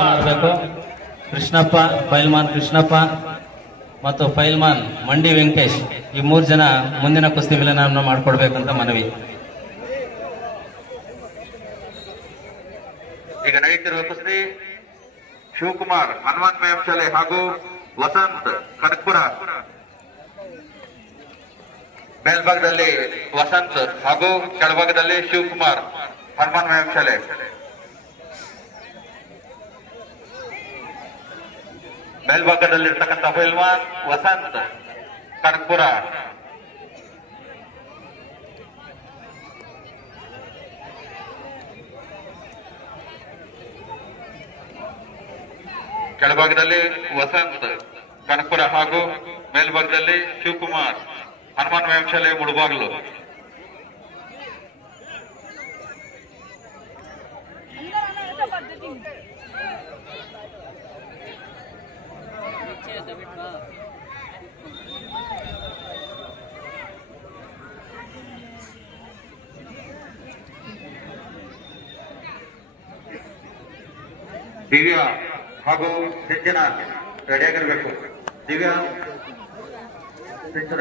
ಮಾಡಬೇಕು. ಕೃಷ್ಣಪ್ಪ, ಪೈಲ್ಮಾನ್ ಕೃಷ್ಣಪ್ಪ ಮತ್ತು ಪೈಲ್ಮಾನ್ ಮಂಡಿ ವೆಂಕಟೇಶ್ ಈ ಮೂರು ಜನ ಮುಂದಿನ ಕುಸ್ತಿ ವಿಲನವನ್ನು ಮಾಡಿಕೊಡ್ಬೇಕಂತ ಮನವಿ. ಈಗ ನಡೆಯುತ್ತಿರುವ ಕುಸ್ತಿ ಶಿವಕುಮಾರ್ ಹನುಮಾನ್ ಮೇಂಶಾಲೆ ಹಾಗೂ ವಸಂತ್ ಕನಕಪುರ. ಮೇಲ್ಭಾಗದಲ್ಲಿ ವಸಂತ್ ಹಾಗೂ ಕೆಳಭಾಗದಲ್ಲಿ ಶಿವಕುಮಾರ್ ಹನುಮಾನ್ ಮೇಂಶಾಲೆ. ಮೇಲ್ಭಾಗದಲ್ಲಿರ್ತಕ್ಕಂಥ ಪೈಲ್ವಾನ್ ವಸಂತ್ ಕನಕಪುರ. ಕೆಳಭಾಗದಲ್ಲಿ ವಸಂತ್ ಕನಕಪುರ ಹಾಗೂ ಮೇಲ್ಭಾಗದಲ್ಲಿ ಶಿವಕುಮಾರ್ ಹನುಮಾನ್ ಮೇಂಶಾಲೆ ಮುಳುಬಾಗ್ಲು. ದಿವ್ಯಾ ಹಾಗೂ ಸಿಂಚನ ರೆಡಿಯಾಗಿರ್ಬೇಕು. ದಿವ್ಯಾ, ಸಿಂಚನ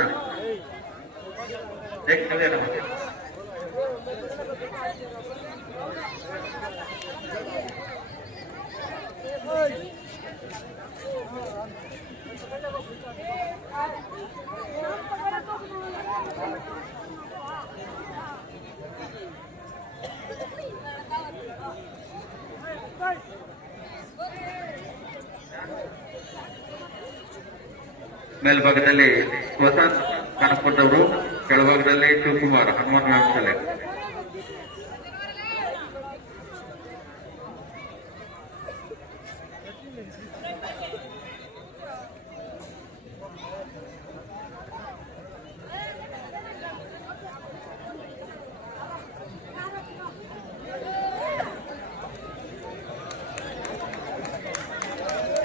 ಮೇಲ್ಭಾಗದಲ್ಲಿ ವಸಂತ್ ಕನಕಪುರದವರು, ಕೆಳಭಾಗದಲ್ಲಿ ಶಿವಕುಮಾರ್ ಹನುಮಾನ್ ಮೇಂಶಾಲೆ.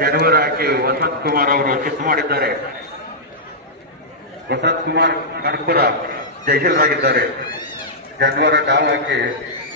ಜನವರ ಹಾಕಿ ವಸಂತ್ ಕುಮಾರ್ ಅವರು ಚಿತ್ ಮಾಡಿದ್ದಾರೆ. ವಸಂತ್ ಕುಮಾರ್ ಕನಕಪುರ ಜಯಶೀಲರಾಗಿದ್ದಾರೆ. ಜನವರ ಡಾವ್ ಹಾಕಿ